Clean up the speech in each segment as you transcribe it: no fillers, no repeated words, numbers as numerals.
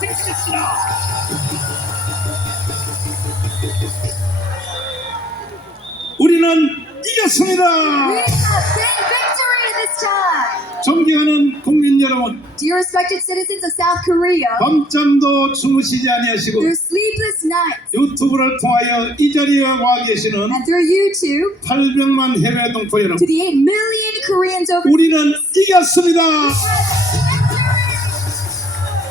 생기겠습니다. 우리는 이겼습니다. We have gained victory this time. 존경하는 국민 여러분, Dear respected citizens of South Korea, 밤잠도 주무시지 아니하시고 through sleepless nights 유튜브를 통하여 이 자리에 와 계시는 and through YouTube, 800만 해외 동포 여러분, to the 8 million Koreans over 우리는 이겼습니다.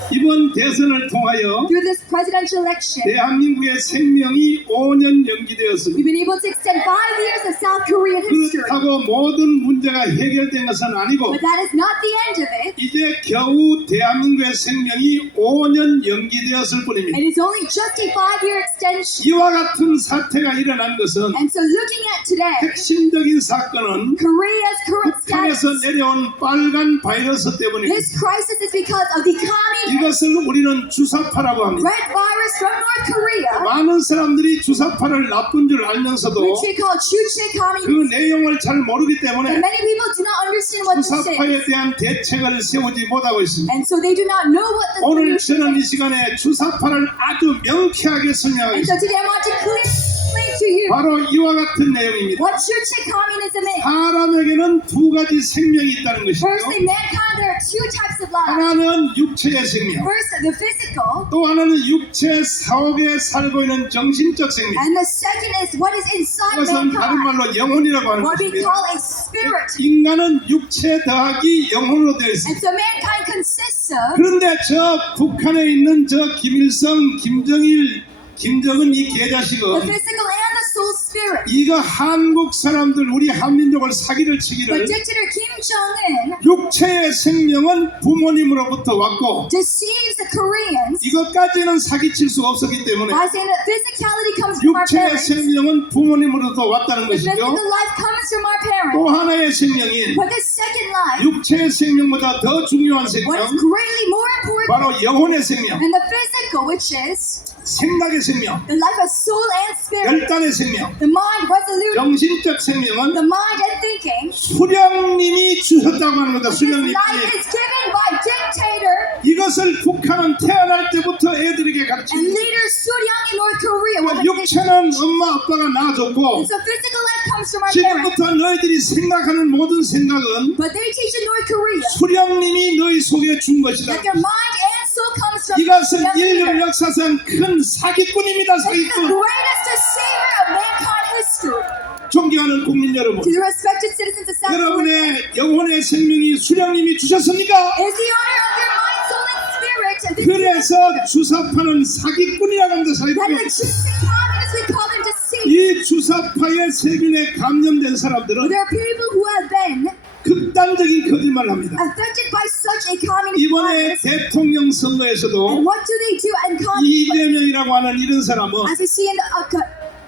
이번 대선을 통하여 through this presidential election, 대한민국의 생명이 5년 연기되었습니다. we've been able to extend 5 years of South Korean history. 그렇다고 모든 문제가 해결된 것은 아니고 But that is not the end of it. 이제 겨우 대한민국의 생명이 5년 연기되었을 뿐입니다. And it's only just a 5-year extension. 이와 같은 사태가 일어난 것은 And so looking at today, 핵심적인 사건은 Korea's current 북한에서 status, 내려온 빨간 바이러스 때문입니다. this crisis is because of the commie 이것을 우리는 주사파라고 합니다. red virus from North Korea, 많은 사람들이 주사파를 나쁜 줄 알면서도 which we call Chuche 그 communism. 내용을 잘 모르기 And 때문에 many people do not understand what this is. 주사파에 대한 대책을 세우지 못하고 있습니다. And so they do not know what the 오늘 solution 저는 이 is. 시간에 주사파를 아주 명쾌하게 And 설명하겠습니다. so today I want to clearly explain to you 바로 이와 같은 내용입니다. what Chuche communism is. 사람에게는 두 가지 생명이 있다는 것이죠. Firstly, mankind, there are 2 types of life. 하나는 육체의 생명, First, the physical, 또 하나는 육체 사옥에 살고 있는 정신적 생명. and the second is what is inside 그것은 다른 mankind, 말로 영혼이라고 하는 what we 것입니다. call a spirit. 인간은 육체 더하기 영혼으로 되어 And 있습니다. so mankind consists of 그런데 저 북한에 있는 저 김일성, 김정일, 김정은 이 the 개자식은 physical and the soul spirit. 이거 한국 사람들 우리 한민족을 사기를 But 치기를 dictator Kim Jong-un 육체의 생명은 부모님으로부터 왔고 deceives the Koreans 이것까지는 사기칠 수가 없었기 때문에 by saying that physicality comes from our 육체의 parents. 생명은 부모님으로부터 왔다는 The physical 것이죠. life comes from our parents. 또 하나의 생명인 But the second life, 육체의 생명보다 더 중요한 생명, what is greatly more important 바로 영혼의 생명, than the physical, which is 생각의 생명, the life of soul and spirit, 결단의 생명, the mind, resolution, 정신적 생명은 the mind and thinking. 수령님이 주셨다고 하는 거다. This 수령님이. life is given by dictator 이것을 북한은 태어날 때부터 애들에게 and 가르칩니다. leader Suryang in North Korea. What was 육체는 엄마 아빠가 낳아줬고 and so physical life comes from our parents. 지금부터 너희들이 생각하는 모든 생각은 But they teach in North Korea 수령님이 너희 속에 준 것이다. that their mind and soul comes from 이것은 the 인류 leader. 역사상 큰 사기꾼입니다. It's the 사기꾼. greatest deceiver of mankind history. 존경하는 국민 여러분, To the respected citizens of South Korea, 여러분의 영혼의 생명이 수령님이 주셨습니까? is the owner of your mind, soul, and spirit. And this 그래서 주사파는 사기꾼이라고 합니다. that 사기꾼. the Chuche communists we call them deceit. 이 주사파의 세균에 감염된 사람들은 There are people who have been 극단적인 거짓말을 합니다. affected by such a communist 이번에 virus. 대통령 선거에서도 And what do they do? And 이재명이라고 하는 이런 사람은 as we see in the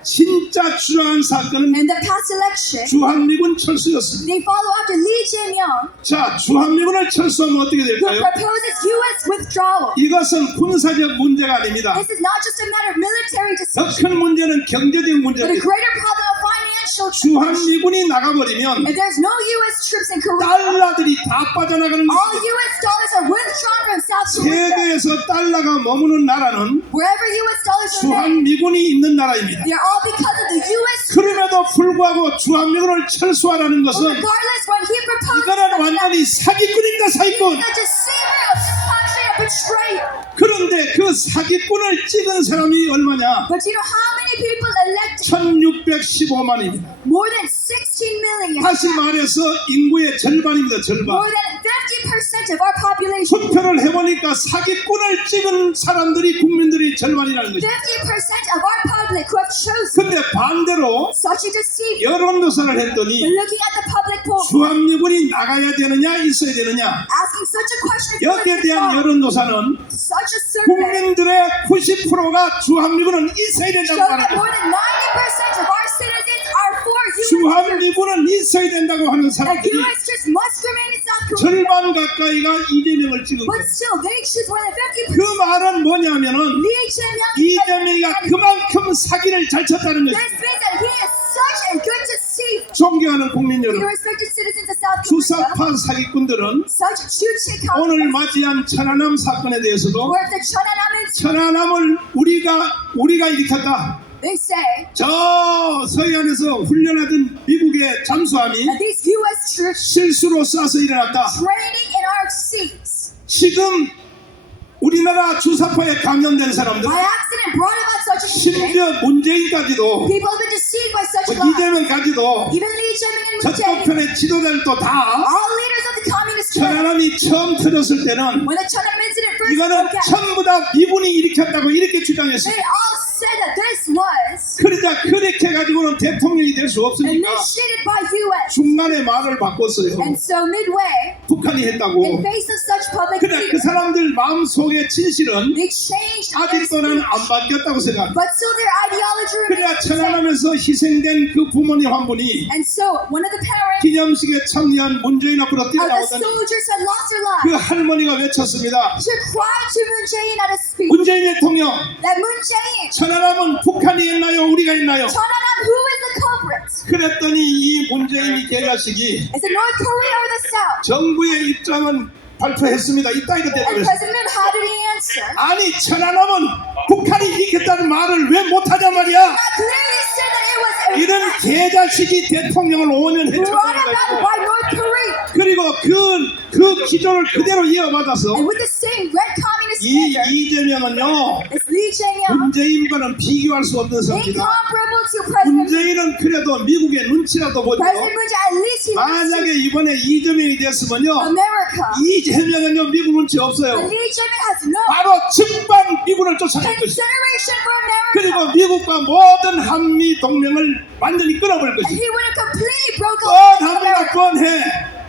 진짜 주요한 사건은 past election, 주한미군 철수였습니다. they follow after Lee Jae-myung, 자, 주한미군을 철수하면 어떻게 who 될까요? proposes U.S. withdrawal. 이것은 군사적 문제가 아닙니다. This is not just a matter of military 더 decision, 큰 문제는 경제적 but a 문제입니다. greater problem of financial decision. 주한미군이 나가버리면 If there's no U.S. troops in Korea, 달러들이 다 빠져나가는 all 것입니다. U.S. dollars are withdrawn from South Korea. 세계에서 달러가 머무는 나라는 Wherever U.S. dollars remain, 주한미군이 있는 나라입니다. they're all because of the U.S. 그럼에도 불구하고 주한미군을 철수하라는 것은 Regardless, what he proposes 이거는 완전히 사기꾼입니다. 사기꾼. is a deceiver of this country, a betrayer. 그런데 그 사기꾼을 찍은 사람이 얼마냐? But you know how many people elected? 1615만입니다. More than 16 million. 다시 말해서 인구의 절반입니다. 절반. More than 50% of our population. 투표를 해보니까 사기꾼을 찍은 사람들이 국민들이 절반이라는 것입니다. 50% of our public who have chosen 근데 반대로 such a deceiver. 여론조사를 했더니 We're looking at the public poll, 주한미군이 나가야 되느냐 있어야 되느냐 asking such a question. 여기에 대한 여론조사는 Such a survey 국민들의 90%가 주한미군은 있어야 된다고 showed that 말합니다. more than 90% of our citizens are for U.S. 주한미군은 있어야 된다고 하는 That 사람들이 U.S. troops must remain in South Korea. 절반 가까이가 이재명을 찍은 But 거예요. still, they choose more than 50%. 그 말은 뭐냐면은 Lee Jae-myung, 이재명이가 그만큼 사기를 잘 쳤다는 this 것입니다. means that he is such a good deceiver. 존경하는 국민 To the 여러분, respected citizens of South Korea, 주사파 사기꾼들은 such Juche 오늘 communists 맞이한 천안함 사건에 대해서도 where the Cheonam incident, 천안함을 우리가 일으켰다. they say 저 서해안에서 훈련하던 미국의 잠수함이 that these U.S. troops 실수로 쏴서 일어났다. training in our seas 지금 우리나라 주사파에 감염된 사람들, by accident brought about such a incident. 심지어 문재인까지도, People have been deceived by such lies. 이재명까지도, Even Lee Jae-myung and Moon 저쪽 Jae-in, 편의 지도자들도 다 all leaders of the communist party, 천안함이 처음 터졌을 때는 when the Cheonam incident first 이거는 broke out, 전부 다 미군이 일으켰다고 이렇게 주장했어요. they all said that this was 그러자 그렇게 해가지고는 대통령이 될 수 없으니까 initiated by U.S. 중간에 말을 바꿨어요. And so midway, 북한이 in 했다고. face of such public 그래 그 fear, 사람들 마음속의 진실은 they changed their 아직도는 speech, 안 바뀌었다고 생각합니다. but still their ideology 그래야 remains the same. 천안함에서 희생된 그 부모님 한 분이 And so one of the parents 기념식에 참여한 문재인 앞으로 of the 뛰어나오더니 soldiers had lost their 그 lives. 할머니가 외쳤습니다. She cried to Moon Jae-in at a speech 문재인 대통령, that Moon Jae-in, 천안함은 북한이 했나요? 우리가 했나요? Cheonam, who is the culprit? 그랬더니 이 문재인이 개자식이 Is it North Korea or the South? 정부의 입장은 발표했습니다. 이따 이거 And 대답했어요. President, how did he answer? 아니 천안함은 북한이 일으켰다는 말을 왜 못하냐 말이야. God clearly said that it was 이런 개자식이 대통령을 5년 brought about 해쳤다는 by North Korea. 그리고 그 기조를 그대로 이어받아서 And with the same red communist 이 figure, 이재명은요 it's Lee Jae-myung, 문재인과는 비교할 수 없는 사람입니다. incomparable to President 문재인은 그래도 미국의 눈치라도 보죠. President Moon Jae-in. At least he looks 만약에 to 이번에 이재명이 됐으면요 America. 이재명은요 미국 눈치 And 없어요. Lee Jae-myung has no 바로 즉방 미군을 쫓아낼 것이다. consideration for America. 그리고 미국과 모든 한미 동맹을 완전히 끊어버릴 And 것이다. he would have completely broke up with 뻔합니다. America. 뻔해.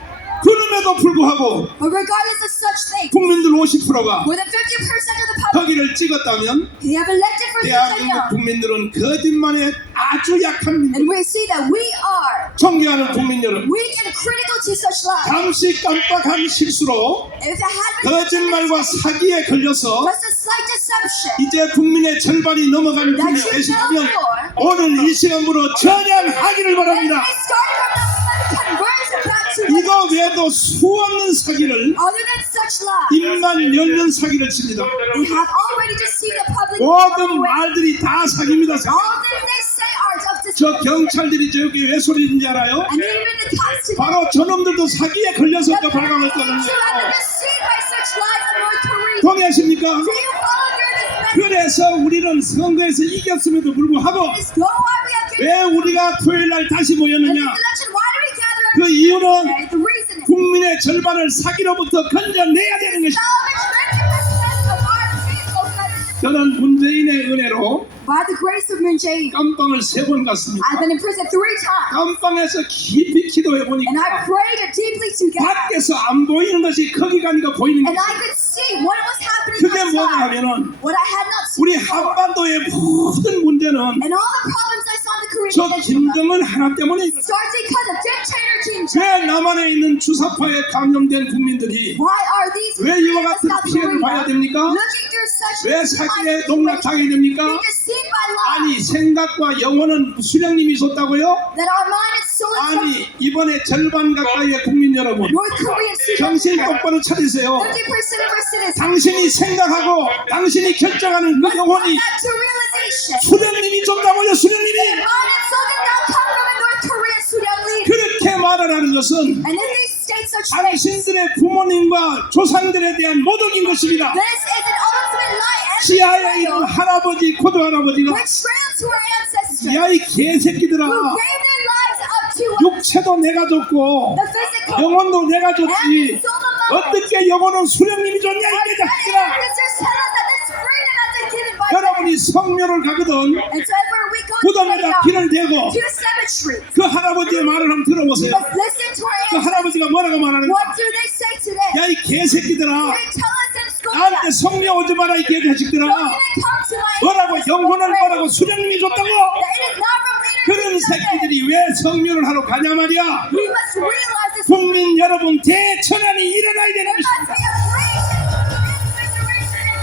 그럼에도 불구하고 But regardless of such things, 국민들 50%가 more than 50% of the public, 거기를 찍었다면 they have elected for Lee 대한민국 Jae-myung. 국민들은 거짓말에 아주 약한 민족, And we see that we are 존경하는 국민 여러분, weak and critical to such lies. 잠시 깜빡한 실수로 If it had been 거짓말과 사기에 걸려서 just a slight deception, 이제 국민의 절반이 넘어간 분이 계시다면 오늘 이 시간부로 전향하기를 then 바랍니다. they started from the conversion back to 이거 외에도 수없는 사기를 other than such lies. 입만 열면 사기를 칩니다. They have already deceived the public. 모든 말들이 다 사기입니다. 사기. All things they say are of 저 deception. 경찰들이 저기 왜 소리인지 알아요? And even the cops today, 바로 저놈들도 사기에 걸려서 저 발광을 too have been 떠는데요. deceived by such lies of North Korea. 동의하십니까? Do you follow through this message? 그래서 우리는 선거에서 이겼음에도 불구하고 Is go why we have given 왜 우리가 토요일 날 다시 in 모였느냐? this election? Why do we gather 그 이유는 today? The reason is 국민의 절반을 사기로부터 건져내야 되는 것입니다. salvage righteousness of our people. 저는 문재인의 은혜로 By the grace of Moon Jae-in, 깜빵을 3번 갔습니다. I've been in prison 3 times. 깜빵에서 깊이 기도해 And 보니까 I prayed deeply to God. 밖에서 안 보이는 것이 거기 가니까 보이는 And 거예요. I could see what was happening 그게 뭐냐 outside. 하면은 What I had not seen 우리 before. 한반도의 모든 문제는 And all the problems I saw in the Korean 저 Peninsula 김정은 하나 때문에 starts because of dictator Kim 왜 Jong-un. 남한에 있는 주사파에 감염된 국민들이 Why are these 왜 이와 people in 같은 South 피해를 봐야 Korea 됩니까? looking through such 왜 사기에 situations, 농락하게 됩니까? being deceived by lies, 아니 생각과 영혼은 수령님이 줬다고요? that our mind and soul is from 아니 이번에 절반 가까이의 국민 여러분 North Korean 정신 citizens. 똑바로 차리세요. 50% of our citizens 당신이 생각하고 당신이 결정하는 그 영혼이 back to realization. 수령님이 줬다고요. 수령님이 Mind and soul did not come from a North Korean Sudan leader. 그렇게 말하라는 것은 And if they state such things, 당신들의 부모님과 조상들에 대한 모독인 것입니다. this is an ultimate lie and 지하에 있는 betrayal 할아버지 고조할아버지가 which trails to our ancestors 야 이 개새끼들아 who gave their lives up to us, 육체도 내가 줬고 the physical 영혼도 내가 and the 줬지 soul of man. 어떻게 영혼은 수령님이 줬냐 이 Our 개새끼들아. ancestors tell us that this freedom has been given by 여러분이 성묘를 가거든 and so ever we go to 무덤에다 피를 대고 to cemetery. 그 할아버지의 말을 한번 들어보세요. Let's listen to our 그 ancestors. 할아버지가 뭐라고 말하는가? What do they say today? 야 이 개새끼들아 They tell us in school 나한테 성묘 오지 마라 이 개새끼들아. don't even come to my 뭐라고 ancestors 영혼을 for 뭐라고 praise. 수령님이 줬다고. That it is not from leaders 그런 who said it. 새끼들이 왜 성묘를 하러 가냐 말이야. We must realize this. 국민 여러분 대천안이 일어나야 되는 There 것입니다. must be a reason.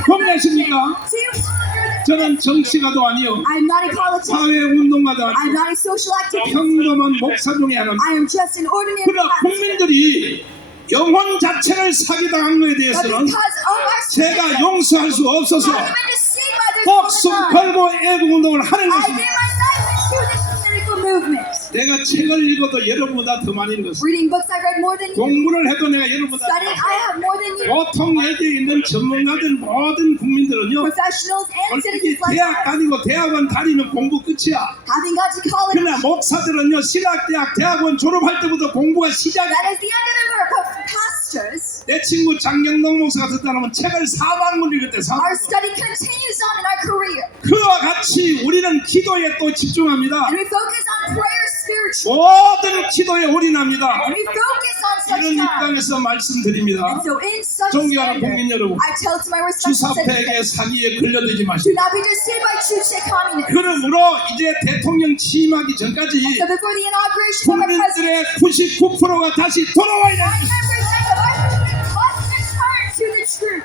동의하십니까? Do you follow through this? 저는 정치가도 아니요, I am not a politician. 사회 운동가도 I am 아니요, not a social activist. 평범한 목사 중에 하나입니다. I am just an ordinary 그러나 pastor. 국민들이 영혼 자체를 사기당한 것에 But 대해서는 because of our 제가 sin, 용서할 수 없어서 I've been deceived by this 목숨 woman. 걸고 애국운동을 하는 I gave 것입니다. my life into this political movement. 내가 책을 읽어도 여러분보다 더 많이 읽었어요. Reading books I read more than you. 공부를 해도 내가 여러분보다 더 Studying I have more than you. 보통 여기에 있는 전문가들 모든 국민들은요, Professionals and 솔직히 citizens like 대학 us, 다니고 대학원 다니면 공부 끝이야. having got to college, 그러나 목사들은요, 신학대학 대학원 졸업할 때부터 공부가 시작이야. that is the end of the work of pastors. 내 친구 장경동 목사가 듣다면 책을 4만권 읽었대. Our study continues on in our career, 그와 같이 우리는 기도에 또 집중합니다. and we focus on prayer spiritually, 모든 기도에 올인합니다. and we focus on such 이런 time. 입장에서 말씀드립니다. And so in such 존경하는 standard, 국민 여러분, I tell to my respectful 주사패에게 citizens, 사기에 걸려들지 do 마시고, not be deceived by Chuche communists. 그러므로 이제 대통령 취임하기 전까지 So before the inauguration of our president, 국민들의 99%가 da시 돌아와야 됩니다. 99% of our citizens must return to the truth.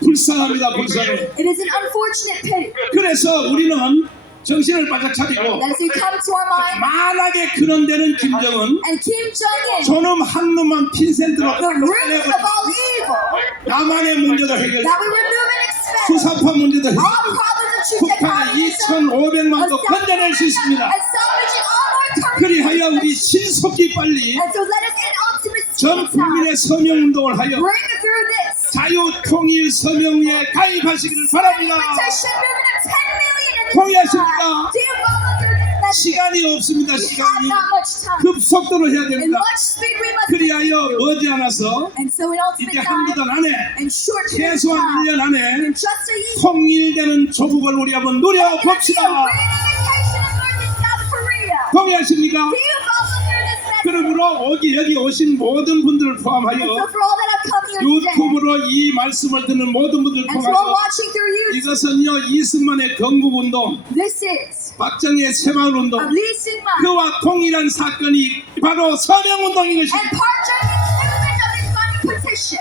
불쌍합니다, 불쌍해. It is an unfortunate pity 그래서 우리는 정신을 바짝 차리고, that as we come to our mind, 만하게 그런 데는 김정은 and Kim Jong-un, 저놈 한 놈만 핀센트로 the root of all evil, 남한의 문제도 해결, that we remove and expel 수사파 문제도 all 해결, problems of Chuche 북한의 communism, 2,500만도 건져낼 수 있습니다. and salvaging all our current 그리하여 우리 신속히 빨리 And so let us in ultimate 전 speed time 국민의 서명운동을 하여 bring through this 자유통일 서명에 가입하시기를 바랍니다. petition movement of 10 million in this 동의하십니까? time. Do you follow through this message? 시간이 없습니다. We have 시간이 not much time. 급속도로 해야 In 됩니다. much speed we must 그리하여 continue. 머지않아서 And so in ultimate 이제 한두 time, 달 안에 in short period of 최소한 time, 1년 안에 in just a year, 통일되는 조국을 우리 한번 누려봅시다. reunification of North and South Korea. 동의하십니까? Do you follow through this message? 그러므로 여기 오신 모든 분들을 And so 포함하여 for all that have come here today, 유튜브로 이 말씀을 듣는 모든 분들 and for all 포함하여 watching through you, 이것은요, 이승만의 건국운동, this is 박정희의 새마을운동, of Lee Sing-man 그와 동일한 사건이 바로 서명운동인 and 것입니다. Park Jung-in's movement of his money petition.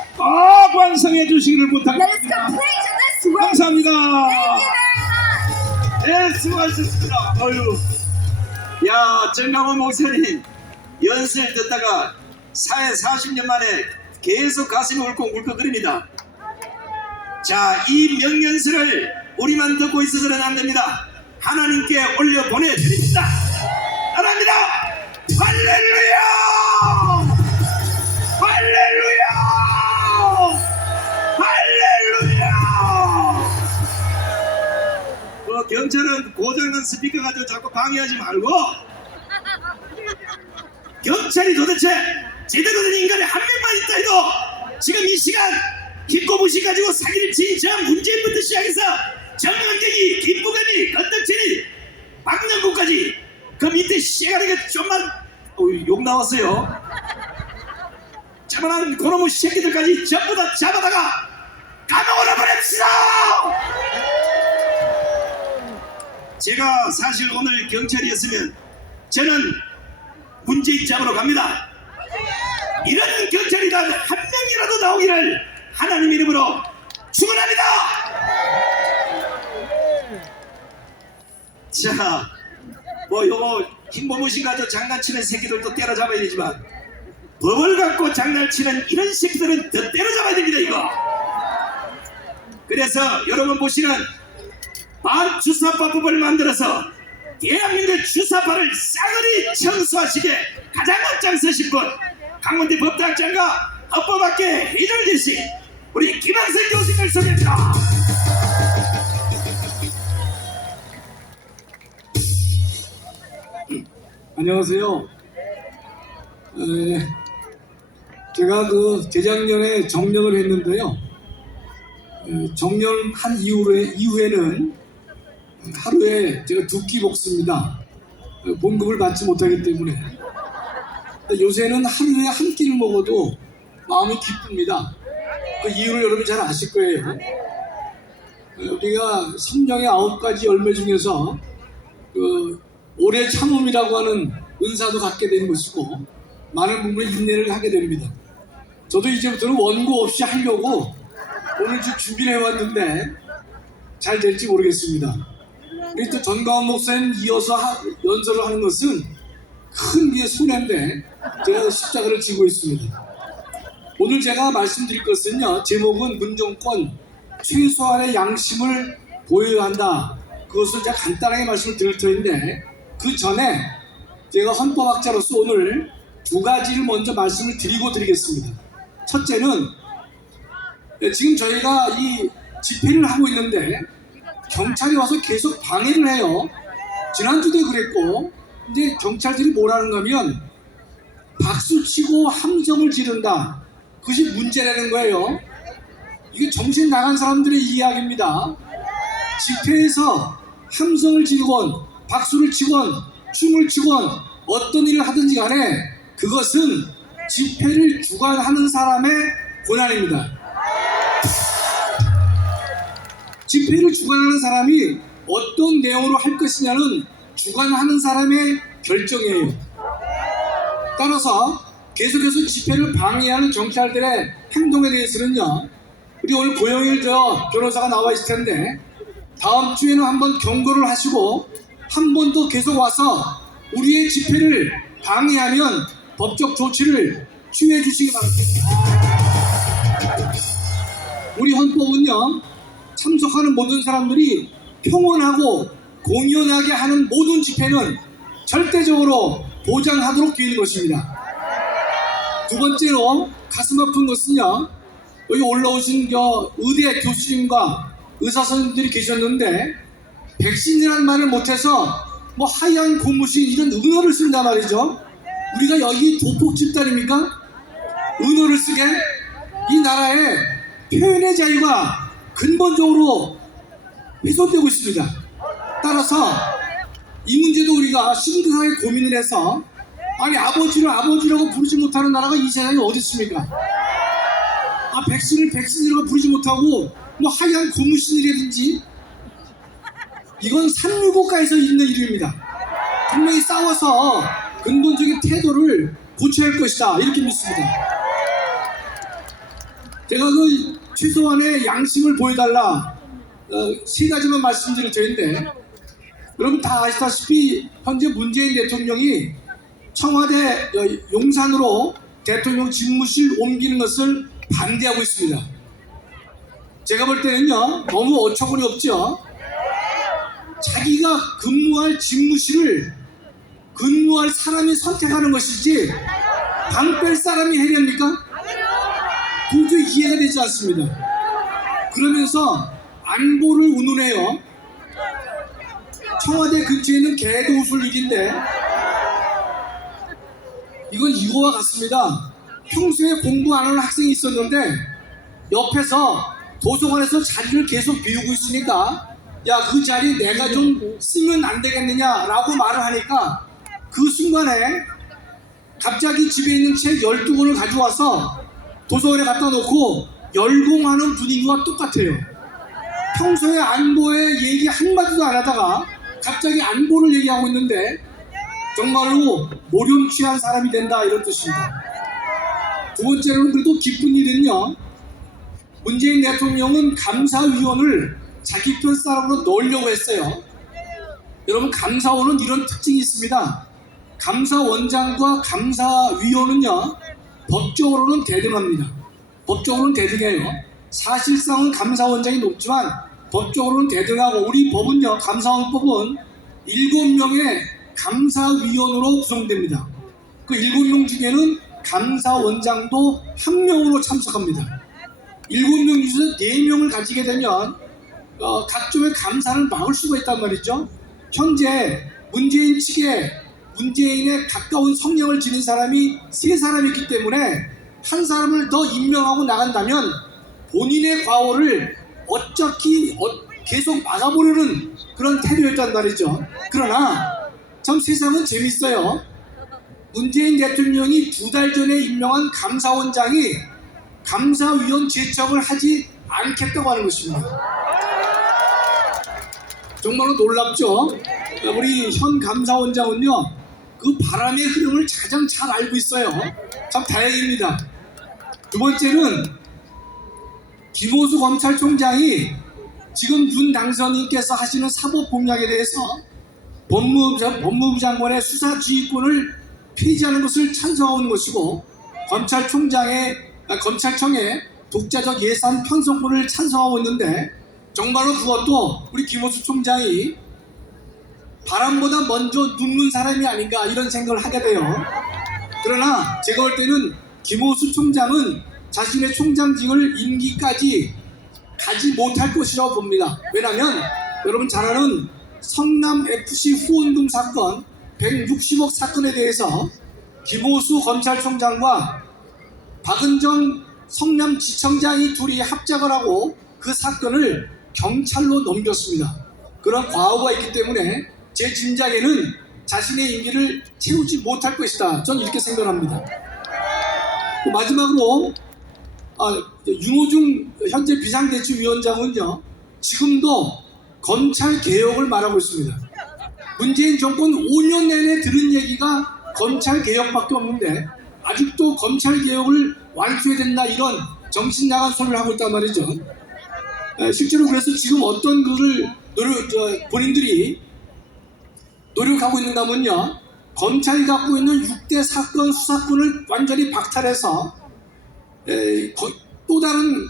완성해 주시기를 Let us 부탁드립니다. complete this work. 감사합니다. Thank you very much. 네, 수고하셨습니다. 어휴. 야, 정강원 목사님, 연설 듣다가 40년 만에 계속 가슴이 울컥울컥거립니다. 자, 이 명연설을 우리만 듣고 있어서는 안 됩니다. 하나님께 올려 보내드립니다. 따라합니다. 할렐루야! 할렐루야! 할렐루야! 경찰은 고장난 스피커 가지고 자꾸 방해하지 말고, 경찰이 도대체 제대로 된 인간이 한 명만 있다 해도 지금 이 시간 김고무시 가지고 사기를 친 저 문재인부터 시작해서 정은경이, 김부겸이, 건덕철이, 박명국까지 그 밑에 씨가리가 좀만 욕 나왔어요. 자만한 그놈의 새끼들까지 전부 다 잡아다가 감옥으로 보냅시다. 제가 사실 오늘 경찰이었으면 저는 문재인 잡으러 갑니다. 이런 경찰이 단 한 명이라도 나오기를 하나님 이름으로 축원합니다. 자, 뭐 요거 김보무신 가지고 장난치는 새끼들도 때려잡아야 되지만 법을 갖고 장난치는 이런 새끼들은 더 때려잡아야 됩니다. 이거. 그래서 여러분 보시는 반주사파법을 만들어서 대한민국 주사파를 싸그리 청소하시게 가장 앞장서신 분, 강원대 법대학장과 헌법학계 해설대신 우리 김학생 교수님을 소개합니다. 안녕하세요. 제가 재작년에 정년을 했는데요. 정년한 이후에는 하루에 제가 2끼 먹습니다. 봉급을 받지 못하기 때문에. 요새는 하루에 1끼를 먹어도 마음이 기쁩니다. 그 이유를 여러분 잘 아실 거예요. 우리가 성령의 9가지 열매 중에서 오래 참음이라고 하는 은사도 갖게 되는 것이고 많은 부분에 인내를 하게 됩니다. 저도 이제부터는 원고 없이 하려고 오늘 좀 준비를 해왔는데 잘 될지 모르겠습니다. 우리 또 전광훈 목사님 이어서 연설을 하는 것은 큰 손해인데 제가 십자가를 지고 있습니다. 오늘 제가 말씀드릴 것은요, 제목은 문정권 최소한의 양심을 보여야 한다. 그것을 제가 간단하게 말씀을 드릴 터인데, 그 전에 제가 헌법학자로서 오늘 두 가지를 먼저 말씀을 드리겠습니다. 첫째는 지금 저희가 이 집회를 하고 있는데 경찰이 와서 계속 방해를 해요. 지난주도 그랬고, 이제 경찰들이 뭐라는가 하면 박수치고 함성을 지른다. 그것이 문제라는 거예요. 이게 정신 나간 사람들의 이야기입니다. 집회에서 함성을 지르건 박수를 치건 춤을 추건 어떤 일을 하든지 간에 그것은 집회를 주관하는 사람의 권한입니다. 집회를 주관하는 사람이 어떤 내용으로 할 것이냐는 주관하는 사람의 결정이에요. 따라서 계속해서 집회를 방해하는 경찰들의 행동에 대해서는요, 우리 오늘 고영일 변호사가 나와 있을 텐데 다음 주에는 한번 경고를 하시고 한 번 더 계속 와서 우리의 집회를 방해하면 법적 조치를 취해 주시기 바랍니다. 우리 헌법은요, 참석하는 모든 사람들이 평온하고 공연하게 하는 모든 집회는 절대적으로 보장하도록 되어 있는 것입니다. 두 번째로 가슴 아픈 것은요, 여기 올라오신 의대 교수님과 의사 선생님들이 계셨는데 백신이라는 말을 못해서 뭐 하얀 고무신 이런 은어를 쓴단 말이죠. 우리가 여기 도폭 집단입니까? 은어를 쓰게? 이 나라의 표현의 자유가 근본적으로 훼손되고 있습니다. 따라서 이 문제도 우리가 심각하게 고민을 해서, 아니 아버지를 아버지라고 부르지 못하는 나라가 이 세상에 어디 있습니까? 백신을 백신이라고 부르지 못하고 뭐 하얀 고무신이라든지, 이건 365가에서 있는 일입니다. 분명히 싸워서 근본적인 태도를 고쳐야 할 것이다, 이렇게 믿습니다. 제가 그 최소한의 양심을 보여달라, 세 가지만 말씀드릴 텐데, 여러분 다 아시다시피 현재 문재인 대통령이 청와대 용산으로 대통령 집무실 옮기는 것을 반대하고 있습니다. 제가 볼 때는요, 너무 어처구니 없죠. 자기가 근무할 집무실을 근무할 사람이 선택하는 것이지 방 뺄 사람이 해야 됩니까? 도저히 이해가 되지 않습니다. 그러면서 안보를 운운해요. 청와대 근처에 있는 개도술 일인데, 이건 이거와 같습니다. 평소에 공부 안 하는 학생이 있었는데 옆에서 도서관에서 자리를 계속 비우고 있으니까, 야, 그 자리 내가 좀 쓰면 안 되겠느냐라고 말을 하니까 그 순간에 갑자기 집에 있는 책 12권을 가져와서 도서관에 갖다 놓고 열공하는 분위기와 똑같아요. 평소에 안보에 얘기 한마디도 안 하다가 갑자기 안보를 얘기하고 있는데 정말로 모렴치한 사람이 된다, 이런 뜻입니다. 두 번째로는 그래도 기쁜 일은요, 문재인 대통령은 감사위원을 자기 편 사람으로 넣으려고 했어요. 여러분, 감사원은 이런 특징이 있습니다. 감사원장과 감사위원은요, 법적으로는 대등합니다. 법적으로는 대등해요. 사실상은 감사원장이 높지만 법적으로는 대등하고, 우리 법은요, 감사원법은 7명의 감사위원으로 구성됩니다. 그 7명 중에는 감사원장도 1명으로 참석합니다. 7명 중에서 4명을 가지게 되면 각종의 감사를 막을 수가 있단 말이죠. 현재 문재인 측에 문재인에 가까운 성향을 지닌 사람이 3사람이 있기 때문에 한 사람을 더 임명하고 나간다면 본인의 과오를 어차피 계속 막아보려는 그런 태도였단 말이죠. 그러나 참 세상은 재밌어요. 문재인 대통령이 2달 전에 임명한 감사원장이 감사위원 제청을 하지 않겠다고 하는 것입니다. 정말로 놀랍죠? 우리 현 감사원장은요, 그 바람의 흐름을 가장 잘 알고 있어요. 참 다행입니다. 두 번째는 김호수 검찰총장이 지금 윤 당선인께서 하시는 사법 공약에 대해서 법무부 장관의 수사 지휘권을 폐지하는 것을 찬성하고 있는 것이고 검찰청의 독자적 예산 편성권을 찬성하고 있는데 정말로 그것도 우리 김호수 총장이 바람보다 먼저 눕는 사람이 아닌가 이런 생각을 하게 돼요. 그러나 제가 볼 때는 김호수 총장은 자신의 총장직을 임기까지 가지 못할 것이라고 봅니다. 왜냐하면 여러분 잘 아는 성남FC 후원금 사건 160억 사건에 대해서 김호수 검찰총장과 박은정 성남지청장이 둘이 합작을 하고 그 사건을 경찰로 넘겼습니다. 그런 과오가 있기 때문에 제 짐작에는 자신의 임기를 채우지 못할 것이다. 저는 이렇게 생각합니다. 마지막으로 윤호중 현재 비상대책위원장은요 지금도 검찰 개혁을 말하고 있습니다. 문재인 정권 5년 내내 들은 얘기가 검찰 개혁밖에 없는데 아직도 검찰 개혁을 완수해야 된다 이런 정신 나간 소리를 하고 있단 말이죠. 실제로 그래서 지금 어떤 거를 본인들이 노력하고 있는가면요 검찰이 갖고 있는 6대 사건 수사권을 완전히 박탈해서 또 다른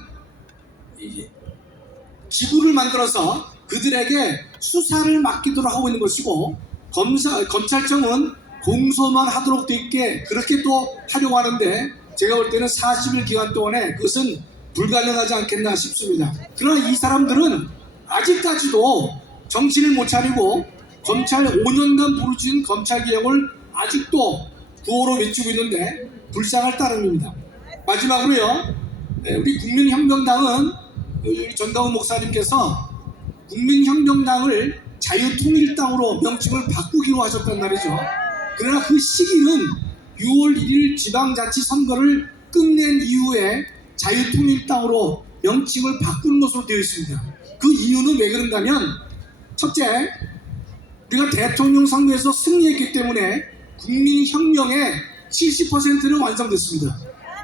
기구를 만들어서 그들에게 수사를 맡기도록 하고 있는 것이고 검찰청은 공소만 하도록 돼 있게 그렇게 또 하려고 하는데 제가 볼 때는 40일 기간 동안에 그것은 불가능하지 않겠나 싶습니다. 그러나 이 사람들은 아직까지도 정신을 못 차리고 검찰 5년간 부르짖은 검찰개혁을 아직도 구호로 외치고 있는데 불쌍할 따름입니다. 마지막으로요 우리 국민혁명당은 우리 전강훈 목사님께서 국민혁명당을 자유통일당으로 명칭을 바꾸기로 하셨단 말이죠. 그러나 그 시기는 6월 1일 지방자치선거를 끝낸 이후에 자유통일당으로 명칭을 바꾸는 것으로 되어 있습니다. 그 이유는 왜 그런가 하면 첫째, 우리가 대통령 선거에서 승리했기 때문에 국민혁명의 70%는 완성됐습니다.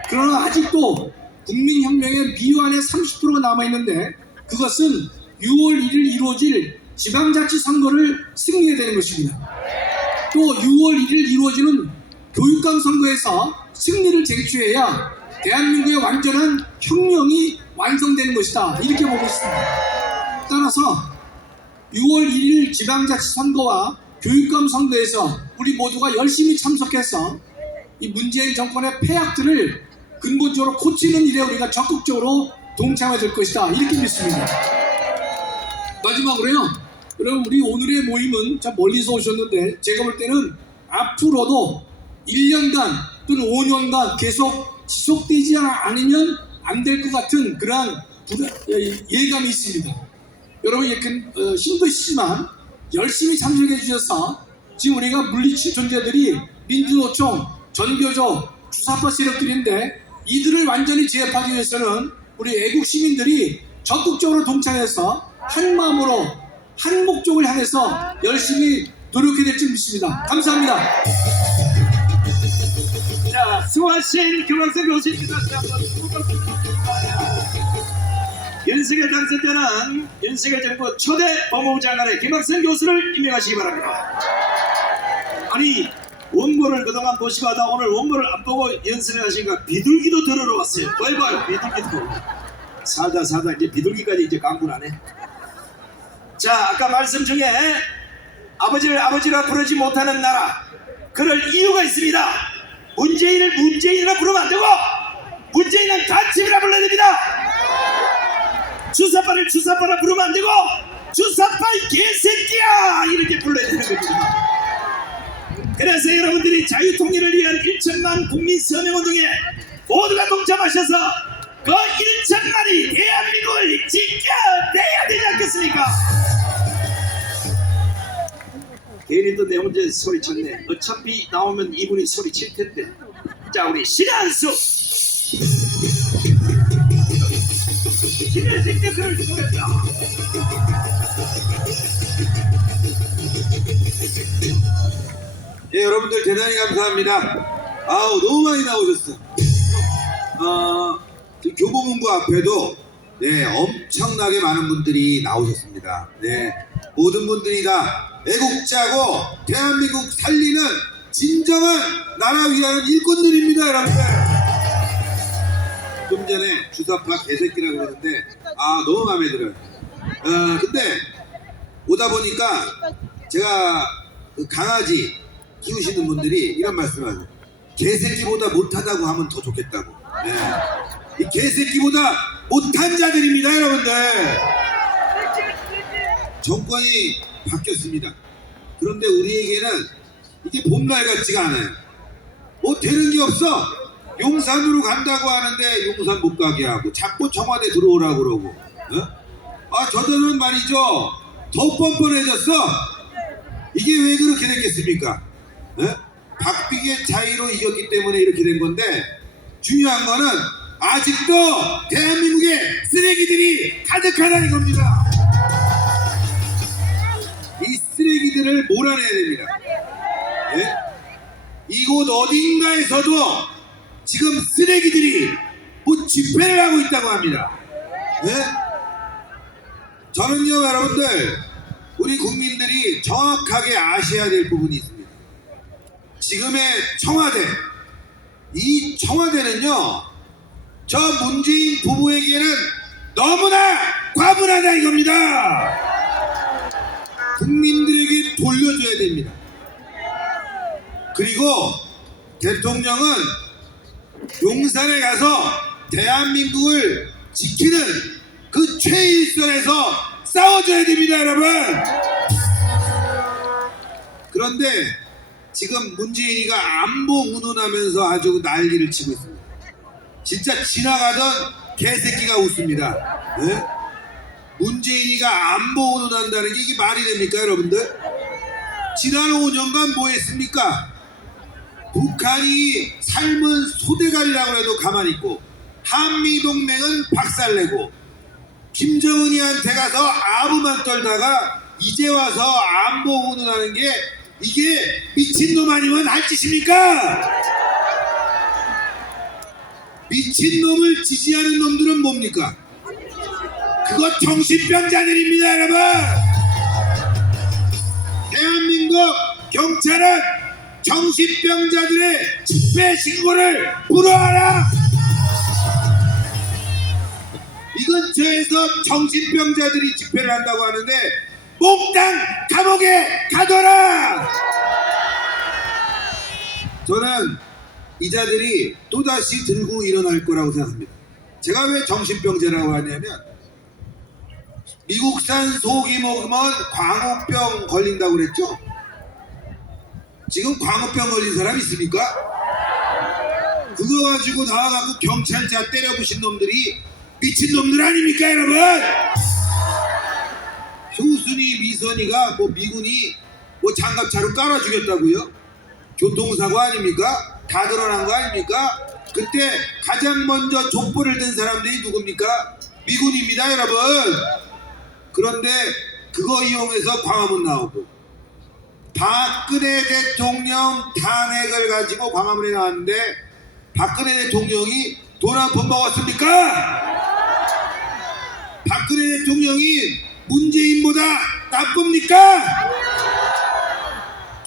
그러나 아직도 국민혁명의 미완의 30%가 남아있는데 그것은 6월 1일 이루어질 지방자치선거를 승리해야 되는 것입니다. 또 6월 1일 이루어지는 교육감 선거에서 승리를 쟁취해야 대한민국의 완전한 혁명이 완성되는 것이다 이렇게 보고 있습니다. 따라서 6월 1일 지방자치선거와 교육감 선거에서 우리 모두가 열심히 참석해서 이 문재인 정권의 폐악들을 근본적으로 고치는 일에 우리가 적극적으로 동참해야 될 것이다 이렇게 믿습니다. 마지막으로요 여러분 우리 오늘의 모임은 참 멀리서 오셨는데 제가 볼 때는 앞으로도 1년간 또는 5년간 계속 지속되지 않으면 안 될 것 같은 그러한 예감이 있습니다. 여러분 힘도 있지만 열심히 참석해 주셔서 지금 우리가 물리칠 존재들이 민주노총, 전교조, 주사파 세력들인데 이들을 완전히 제압하기 위해서는 우리 애국 시민들이 적극적으로 동참해서 한 마음으로 한 목적을 향해서 열심히 노력해야 될 줄 믿습니다. 감사합니다. 자, 수고하신 김학성 교수입니다. 윤석열 당선 때는 윤석열 정부 초대 법무부 장관의 김학성 교수를 임명하시기 바랍니다. 아니 원고를 그동안 보시고 하다 오늘 원고를 안 보고 연습을 하시니까 비둘기도 들으러 왔어요. 봐요 비둘기도. 살다 이제 비둘기까지 이제 강구하네. 자 아까 말씀 중에 아버지를 아버지라 부르지 못하는 나라 그럴 이유가 있습니다. 문재인을 문재인이라 부르면 안 되고 문재인은 가침이라 불러야 됩니다. 주사파를 주사파라 부르면 안 되고 주사파 개새끼야 이렇게 불러야 되는 겁니다. 그래서 여러분들이 자유통일을 위한 1천만 국민 서명운동에 모두가 동참하셔서 그 1천만이 대한민국을 지켜내야 되지 않겠습니까? 괜히 또 내 혼자 소리쳤네. 어차피 나오면 이분이 소리칠 텐데. 자 우리 신한수 신한수께 글을 주겠다. 예, 여러분들 대단히 감사합니다. 아우 너무 많이 나오셨어. 지금 교보문고 앞에도 네, 엄청나게 많은 분들이 나오셨습니다. 네, 모든 분들이 다 애국자고 대한민국 살리는 진정한 나라 위하는 일꾼들입니다, 여러분들. 좀 전에 주사파 개새끼라고 그러는데 너무 마음에 들어요. 근데 오다 보니까 제가 그 강아지 키우시는 분들이 이런 말씀을 하세요. 개새끼보다 못하다고 하면 더 좋겠다고. 네. 이 개새끼보다 못한 자들입니다, 여러분들. 정권이 바뀌었습니다. 그런데 우리에게는 이게 봄날 같지가 않아요. 뭐 되는 게 없어. 용산으로 간다고 하는데 용산 못 가게 하고 자꾸 청와대 들어오라고 그러고. 저들은 말이죠, 더 뻔뻔해졌어. 이게 왜 그렇게 됐겠습니까? 박빙의 차이로 이겼기 때문에 이렇게 된 건데, 중요한 거는 아직도 대한민국에 쓰레기들이 가득하다는 겁니다. 이 쓰레기들을 몰아내야 됩니다. 이곳 어딘가에서도 지금 쓰레기들이 뭐 집회를 하고 있다고 합니다. 저는요, 여러분들, 우리 국민들이 정확하게 아셔야 될 부분이 있습니다. 지금의 청와대, 이 청와대는요, 저 문재인 부부에게는 너무나 과분하다 이겁니다. 국민들에게 돌려줘야 됩니다. 그리고 대통령은 용산에 가서 대한민국을 지키는 그 최일선에서 싸워줘야 됩니다, 여러분. 그런데 지금 문재인이가 안보 운운하면서 아주 난리를 치고 있습니다. 진짜 지나가던 개새끼가 웃습니다. 문재인이가 안보 운운한다는 게 이게 말이 됩니까, 여러분들? 지난 5년간 뭐 했습니까? 북한이 삶은 소대가리라고 해도 가만히 있고, 한미동맹은 박살내고, 김정은이한테 가서 아부만 떨다가 이제 와서 안보 운운하는 게 이게 미친놈 아니면 할 짓입니까? 미친놈을 지지하는 놈들은 뭡니까? 그거 정신병자들입니다, 여러분. 대한민국 경찰은 정신병자들의 집회 신고를 불허하라. 이 근처에서 정신병자들이 집회를 한다고 하는데 몽땅 감옥에 가둬라. 저는 이 자들이 또다시 들고 일어날 거라고 생각합니다. 제가 왜 정신병자라고 하냐면, 미국산 소고기 먹으면 광우병 걸린다고 그랬죠? 지금 광우병 걸린 사람 있습니까? 그거 가지고 나와갖고 경찰차 때려부신 놈들이 미친놈들 아닙니까, 여러분? 효순이 미선이가 뭐 미군이 뭐 장갑차로 깔아 죽였다고요? 교통사고 아닙니까? 다 드러난 거 아닙니까? 그때 가장 먼저 족보를 든 사람들이 누굽니까? 미군입니다, 여러분. 그런데 그거 이용해서 광화문 나오고, 박근혜 대통령 탄핵을 가지고 광화문에 나왔는데 박근혜 대통령이 돈 한 푼 먹었습니까? 박근혜 대통령이 문재인보다 나쁩니까?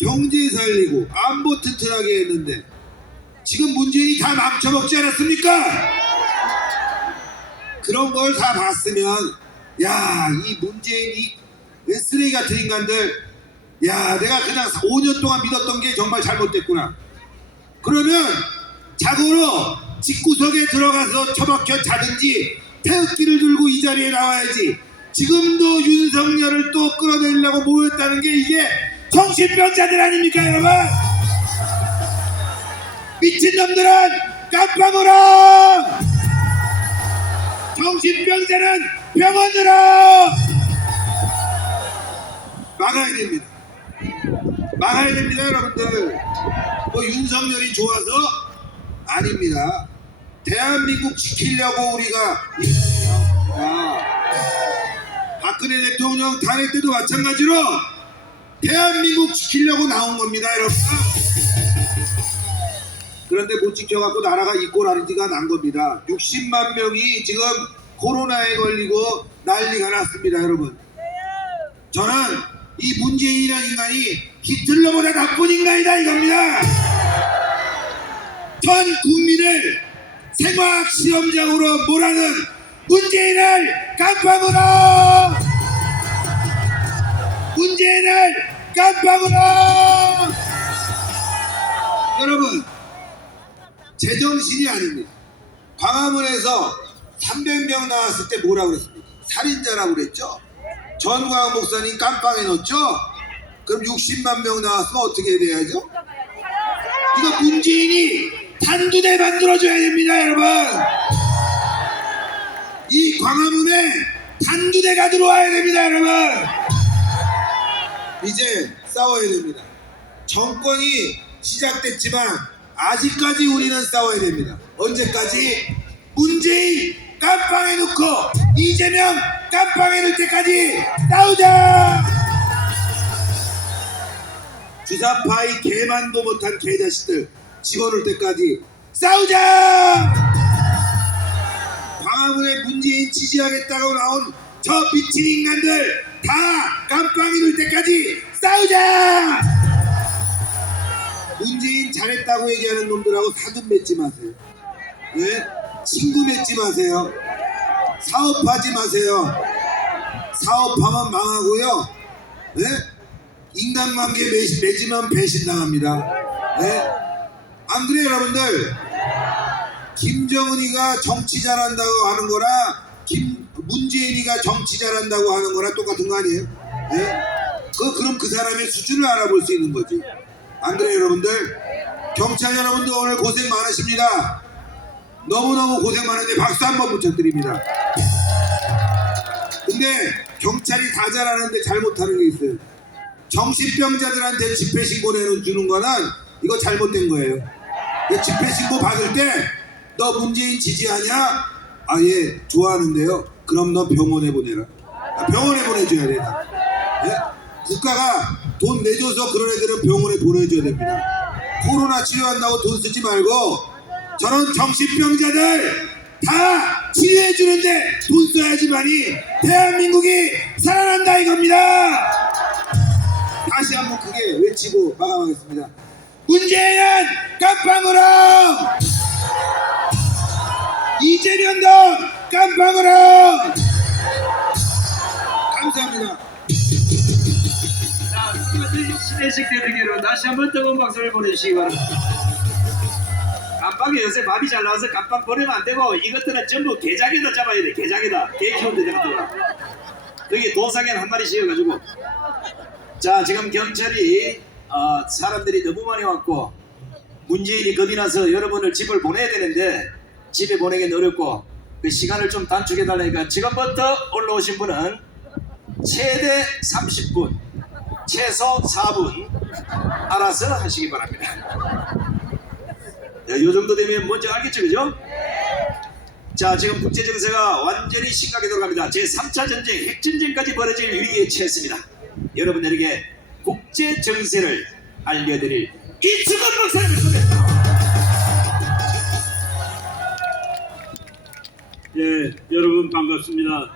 경제 살리고 안보 튼튼하게 했는데 지금 문재인이 다 망쳐먹지 않았습니까? 그런 걸 다 봤으면, 야, 이 문재인이 쓰레기 같은 인간들, 야, 내가 그냥 5년 동안 믿었던 게 정말 잘못됐구나. 그러면 자고로 집구석에 들어가서 처박혀 자든지 태극기를 들고 이 자리에 나와야지. 지금도 윤석열을 또 끌어내려고 모였다는 게 이게 정신병자들 아닙니까, 여러분? 미친놈들은 깜빡으로, 정신병자는 병원으로 막아야 됩니다. 막아야 됩니다, 여러분들. 뭐 윤석열이 좋아서 아닙니다. 대한민국 지키려고 우리가 박근혜 대통령 탄핵 때도 마찬가지로 대한민국 지키려고 나온 겁니다, 여러분. 그런데 못 지켜갖고 나라가 이 꼴 아리지가 난 겁니다. 60만 명이 지금 코로나에 걸리고 난리가 났습니다, 여러분. 저는 이 문재인이라는 인간이 히틀러보다 나쁜 인간이다 이겁니다. 전 국민을 생화학 실험장으로 몰아넣은 문재인을 깜빵으로! 문재인을 깜빵으로! 여러분, 제정신이 아닙니다. 광화문에서 300명 나왔을 때 뭐라고 그랬습니까? 살인자라고 그랬죠? 전광훈 목사님 깜빵에 넣었죠? 그럼 60만 명 나왔으면 어떻게 돼야죠? 이거 문재인이 단두대 만들어줘야 됩니다, 여러분. 이 광화문에 단두대가 들어와야 됩니다, 여러분. 이제 싸워야 됩니다. 정권이 시작됐지만 아직까지 우리는 싸워야 됩니다. 언제까지? 문재인 깜빵에 넣고 이재명 깜빵에 넣을 때까지 싸우자! 주사파이 개만도 못한 개자식들 집어넣을 때까지 싸우자! 광화문에 문재인 지지하겠다고 나온 저 미친 인간들 다 깜빵에 넣을 때까지 싸우자! 문재인 잘했다고 얘기하는 놈들하고 사돈 맺지 마세요. 네? 친구 맺지 마세요. 사업하지 마세요. 사업하면 망하고요. 네? 인간관계 맺으면 배신당합니다. 네? 안 그래요, 여러분들? 김정은이가 정치 잘한다고 하는 거랑 문재인이가 정치 잘한다고 하는 거랑 똑같은 거 아니에요? 네? 그럼 그 사람의 수준을 알아볼 수 있는 거지. 안 그래요, 여러분들? 경찰 여러분들 오늘 고생 많으십니다. 너무너무 고생 많은데 박수 한번 부탁드립니다. 근데 경찰이 다 잘하는데 잘못하는 게 있어요. 정신병자들한테 집회신고 내주는 거는 이거 잘못된 거예요. 집회신고 받을 때 너 문재인 지지하냐? 아, 예, 좋아하는데요. 그럼 너 병원에 보내라. 병원에 보내줘야 돼. 예? 국가가 돈 내줘서 그런 애들은 병원에 보내줘야 됩니다. 코로나 치료한다고 돈 쓰지 말고 저런 정신병자들 다 치료해주는데 돈 써야지만이 대한민국이 살아난다 이겁니다. 다시 한번 크게 외치고 마감하겠습니다. 문재인은 깜빵으로! 이재명도 깜빵으로! 감사합니다. 자, 시대식 대표님으로 다시 한번 뜨거운 박수를 보내주시기 바랍니다. 깜빵에 요새 밥이 잘 나와서 깜빵 버리면 안 되고 이것들은 전부 개자개다 잡아야 돼. 개자개다. 개 키우는 데가 거기 도상엔 한 마리 씌워가지고. 자, 지금 경찰이 사람들이 너무 많이 왔고 문재인이 겁이 나서 여러분을 집을 보내야 되는데 집에 보내기는 어렵고 그 시간을 좀 단축해달라니까 지금부터 올라오신 분은 최대 30분 최소 4분 알아서 하시기 바랍니다. 이 정도 되면 뭔지 알겠죠, 그죠? 자, 지금 국제정세가 완전히 심각하게 돌아갑니다. 제3차 전쟁, 핵전쟁까지 벌어질 위기에 처했습니다. 여러분들에게 국제정세를 알려드릴 이승훈 박사님을 소개합니다. 예, 여러분 반갑습니다.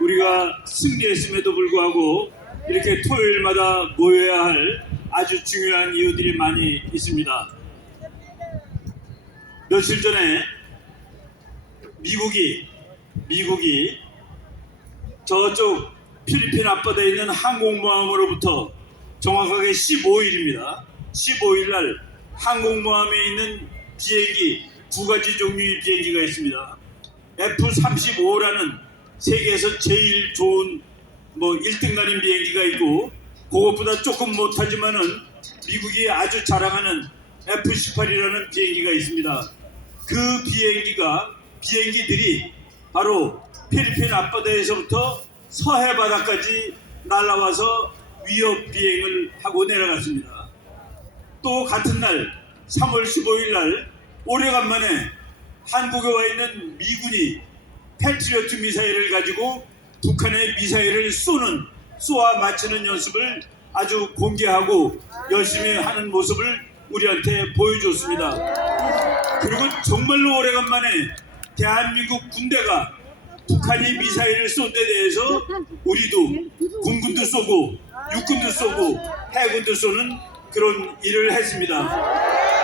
우리가 승리했음에도 불구하고 이렇게 토요일마다 모여야 할 아주 중요한 이유들이 많이 있습니다. 며칠 전에 미국이 저쪽 필리핀 앞바다에 있는 항공모함으로부터 정확하게 15일입니다. 15일 날 항공모함에 있는 비행기 두 가지 종류의 비행기가 있습니다. F-35라는 세계에서 제일 좋은 1등가는 비행기가 있고 그것보다 조금 못하지만은 미국이 아주 자랑하는 F-18이라는 비행기가 있습니다. 그 비행기들이 바로 필리핀 앞바다에서부터 서해 바다까지 날아와서 위협 비행을 하고 내려갔습니다. 또 같은 날 3월 15일 날 오래간만에 한국에 와 있는 미군이 패트리어트 미사일을 가지고 북한의 미사일을 쏘아 맞추는 연습을 아주 공개하고 열심히 하는 모습을 우리한테 보여줬습니다. 그리고 정말로 오래간만에 대한민국 군대가 북한이 미사일을 쏜 데 대해서 우리도 공군도 쏘고 육군도 쏘고 해군도 쏘는 그런 일을 했습니다.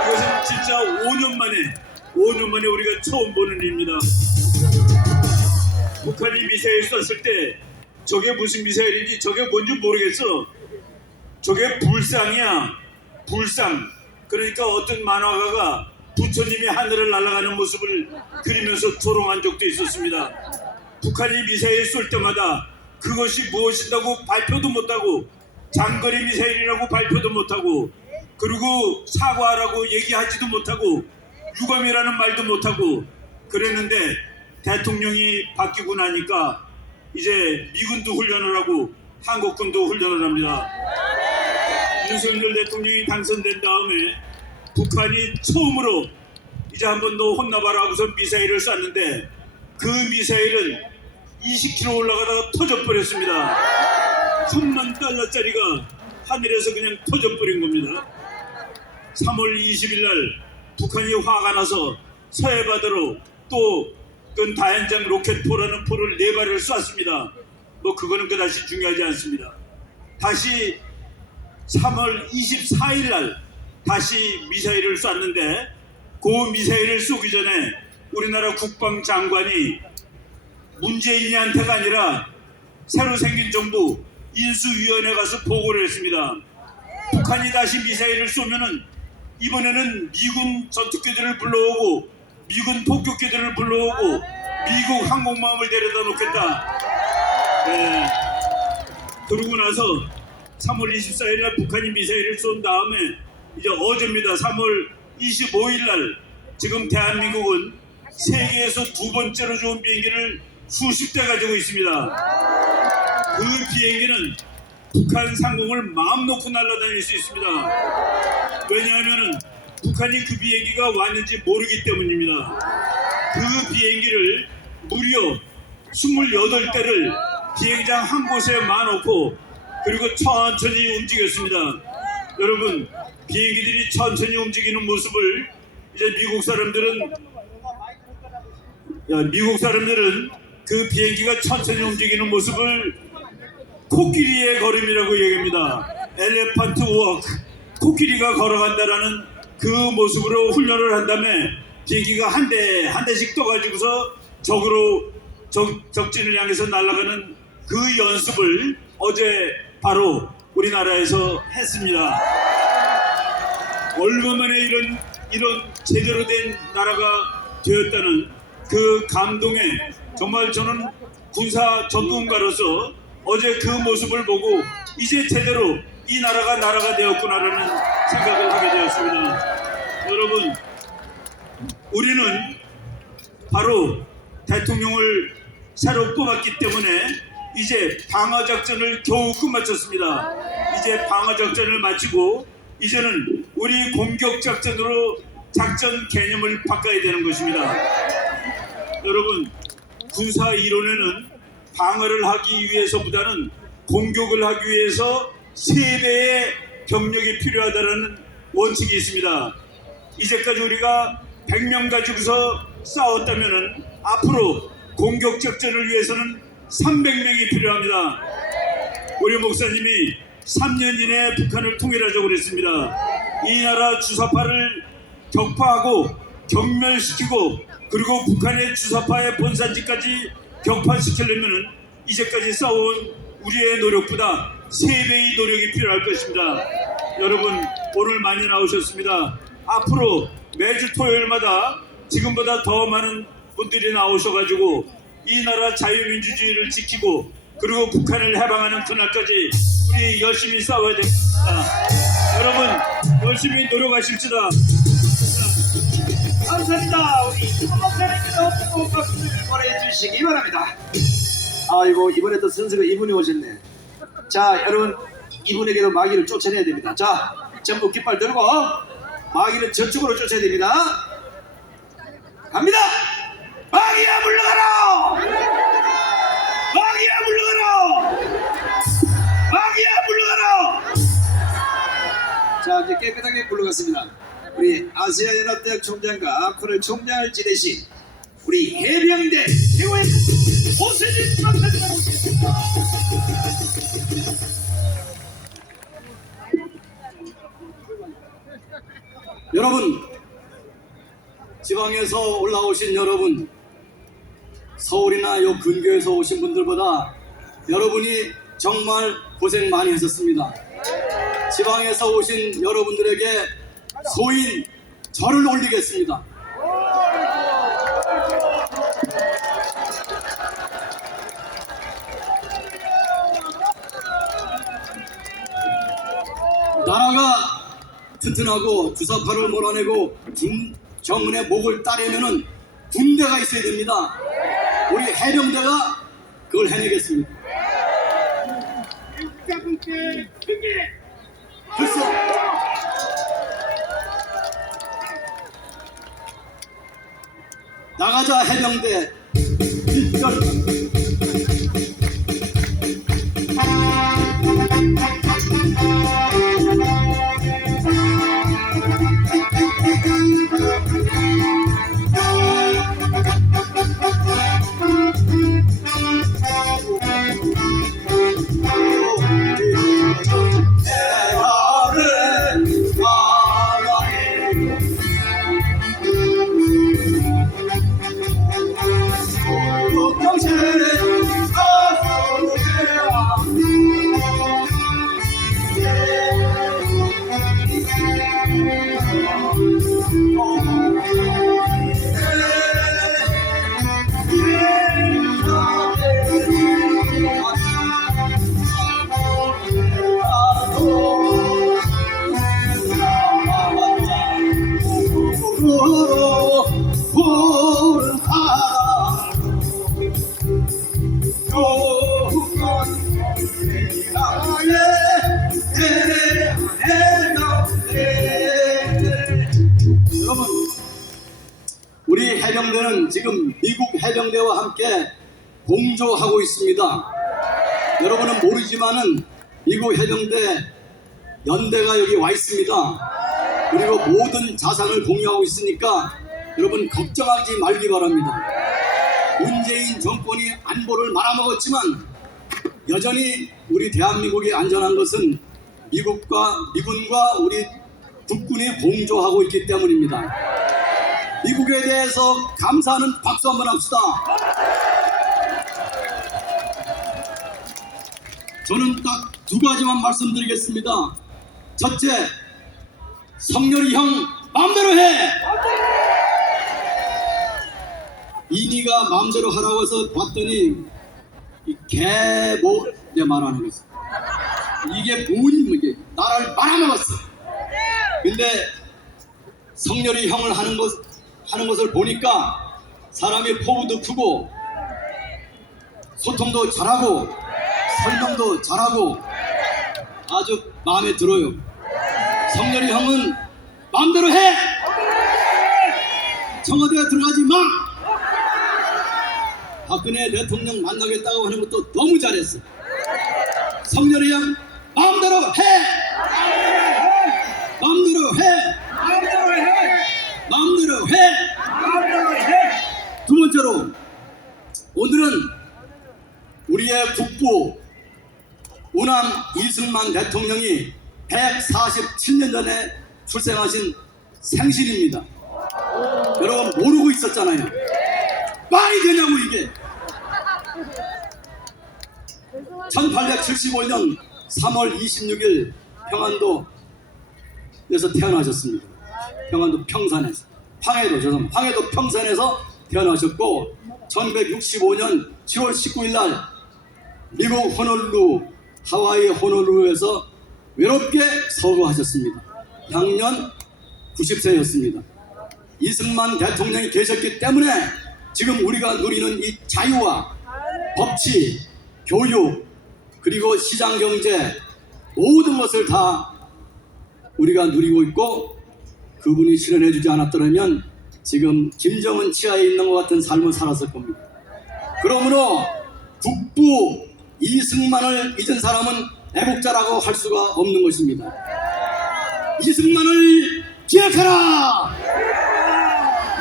이것은 진짜 5년 만에 우리가 처음 보는 일입니다. 북한이 미사일 쐈을 때 저게 무슨 미사일인지 저게 뭔지 모르겠어. 저게 불상이야. 불상. 그러니까 어떤 만화가가 부처님이 하늘을 날아가는 모습을 그리면서 조롱한 적도 있었습니다. 북한이 미사일 쏠 때마다 그것이 무엇이라고 발표도 못하고 장거리 미사일이라고 발표도 못하고 그리고 사과라고 얘기하지도 못하고 유감이라는 말도 못하고 그랬는데 대통령이 바뀌고 나니까 이제 미군도 훈련을 하고 한국군도 훈련을 합니다. 윤석열 대통령이 당선된 다음에 북한이 처음으로 이제 한번 너 혼나봐라 하고서 미사일을 쐈는데 그 미사일은 20km 올라가다가 터져버렸습니다. 3만 달러짜리가 하늘에서 그냥 터져버린 겁니다. 3월 20일 날 북한이 화가 나서 서해바다로 또 그 다연장 로켓포라는 포를 4발을 쐈습니다. 뭐 그거는 그다지 중요하지 않습니다. 다시 3월 24일 날 다시 미사일을 쐈는데 그 미사일을 쏘기 전에 우리나라 국방장관이 문재인이한테가 아니라 새로 생긴 정부 인수위원회 가서 보고를 했습니다. 북한이 다시 미사일을 쏘면은 이번에는 미군 전투기들을 불러오고 미군 폭격기들을 불러오고 미국 항공모함을 데려다 놓겠다. 네. 그러고 나서 3월 24일 날 북한이 미사일을 쏜 다음에 이제 어제입니다. 3월 25일 날 지금 대한민국은 세계에서 2번째로 좋은 비행기를 수십 대 가지고 있습니다. 그 비행기는 북한 상공을 마음 놓고 날아다닐 수 있습니다. 왜냐하면 북한이 그 비행기가 왔는지 모르기 때문입니다. 그 비행기를 무려 28대를 비행장 한 곳에 마놓고 그리고 천천히 움직였습니다. 여러분, 비행기들이 천천히 움직이는 모습을 이제 미국 사람들은 그 비행기가 천천히 움직이는 모습을 코끼리의 걸음이라고 얘기합니다. 엘레판트 워크, 코끼리가 걸어간다라는 그 모습으로 훈련을 한 다음에 비행기가 한 대씩 떠가지고서 적진을 향해서 날아가는 그 연습을 어제 바로 우리나라에서 했습니다. 얼마 만에 이런 제대로 된 나라가 되었다는 그 감동에 정말 저는 군사 전문가로서 어제 그 모습을 보고 이제 제대로 이 나라가 되었구나라는 생각을 하게 되었습니다. 여러분, 우리는 바로 대통령을 새로 뽑았기 때문에 이제 방어작전을 겨우 끝마쳤습니다. 이제 방어작전을 마치고 이제는 우리 공격작전으로 작전 개념을 바꿔야 되는 것입니다. 여러분, 군사 이론에는 방어를 하기 위해서보다는 공격을 하기 위해서 3배의 병력이 필요하다는 원칙이 있습니다. 이제까지 우리가 100명 가지고서 싸웠다면 앞으로 공격작전을 위해서는 300명이 필요합니다. 우리 목사님이 3년 이내에 북한을 통일하자고 그랬습니다. 이 나라 주사파를 격파하고 경멸시키고 그리고 북한의 주사파의 본산지까지 격파시키려면 이제까지 싸워온 우리의 노력보다 3배의 노력이 필요할 것입니다. 여러분, 오늘 많이 나오셨습니다. 앞으로 매주 토요일마다 지금보다 더 많은 분들이 나오셔가지고 이 나라 자유민주주의를 지키고 그리고 북한을 해방하는 그날까지 우리 열심히 싸워야 됩니다. 여러분, 열심히 노력하십시다. 감사합니다. 우리 목사님께서 꼭 박수를 보내주시기 바랍니다. 아이고, 이번에도 선수가 이분이 오셨네. 자, 여러분, 이분에게도 마귀를 쫓아내야 됩니다. 자, 전부 깃발 들고 마귀는 저쪽으로 쫓아야 됩니다. 갑니다. 마귀야 물러가라. 마귀야 물러가라. 마귀야 물러가라. 자, 이제 깨끗하게 물러갔습니다. 우리 아시아연합대학 총장과 코넬 총장을 지내신 우리 해병대 최고의 오세진 박사님 모시겠습니다. 여러분, 지방에서 올라오신 여러분, 서울이나 요 근교에서 오신 분들보다 여러분이 정말 고생 많이 하셨습니다. 지방에서 오신 여러분들에게 소인 절을 올리겠습니다. 나라가 튼튼하고 주사파를 몰아내고 김정은의 목을 따려면은 군대가 있어야 됩니다. 우리 해병대가 그걸 해내겠습니다. 글쎄, 나가자 해병대 일절. 여러분, 우리 해병대는 지금 미국 해병대와 함께 공조하고 있습니다. 여러분은 모르지만은 미국 해병대 연대가 여기 와 있습니다. 그리고 모든 자산을 공유하고 있으니까 여러분 걱정하지 말기 바랍니다. 문재인 정권이 안보를 말아먹었지만 여전히 우리 대한민국이 안전한 것은 미군과 우리 국군이 공조하고 있기 때문입니다. 미국에 대해서 감사하는 박수 한번 합시다. 저는 딱 두 가지만 말씀드리겠습니다. 첫째, 성렬이 형 마음대로 해! 이니가 마음대로 하라고 해서 봤더니 이 내 말 안 하겠어. 이게 이게 나라를 말아먹었어. 근데 성렬이 형을 하는 것을 보니까 사람이 포부도 크고 소통도 잘하고 설명도 잘하고 아주 마음에 들어요. 성렬이 형은 마음대로 해! 청와대에 들어가지 마! 박근혜 대통령 만나겠다고 하는 것도 너무 잘했어. 성렬이 형 마음대로 해! 마음대로 해! 마음대로 해! 두 번째로, 오늘은 우리의 국부 우남 이승만 대통령이 147년 전에 출생하신 생신입니다. 여러분 모르고 있었잖아요. 말이 되냐고 이게. 1875년 3월 26일 평안도에서 태어나셨습니다. 평안도 평산에서. 황해도 평산에서 태어나셨고 1965년 7월 19일 날 미국 하와이 호놀룰루에서 외롭게 서거하셨습니다. 향년 90세였습니다. 이승만 대통령이 계셨기 때문에 지금 우리가 누리는 이 자유와 법치, 교육, 그리고 시장경제 모든 것을 다 우리가 누리고 있고, 그분이 실현해주지 않았더라면 지금 김정은 치하에 있는 것 같은 삶을 살았을 겁니다. 그러므로 국부 이승만을 잊은 사람은 애국자라고 할 수가 없는 것입니다. 이승만을 기억하라!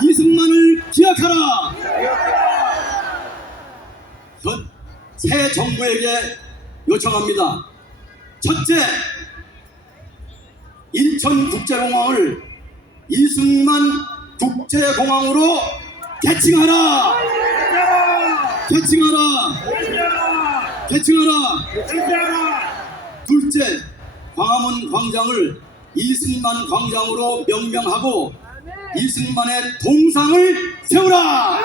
이승만을 기억하라. 새 정부에게 요청합니다. 첫째, 인천국제공항을 이승만 국제공항으로 개칭하라. 개칭하라. 개칭하라. 둘째, 광화문 광장을 이승만 광장으로 명명하고 이승만의 동상을 세우라.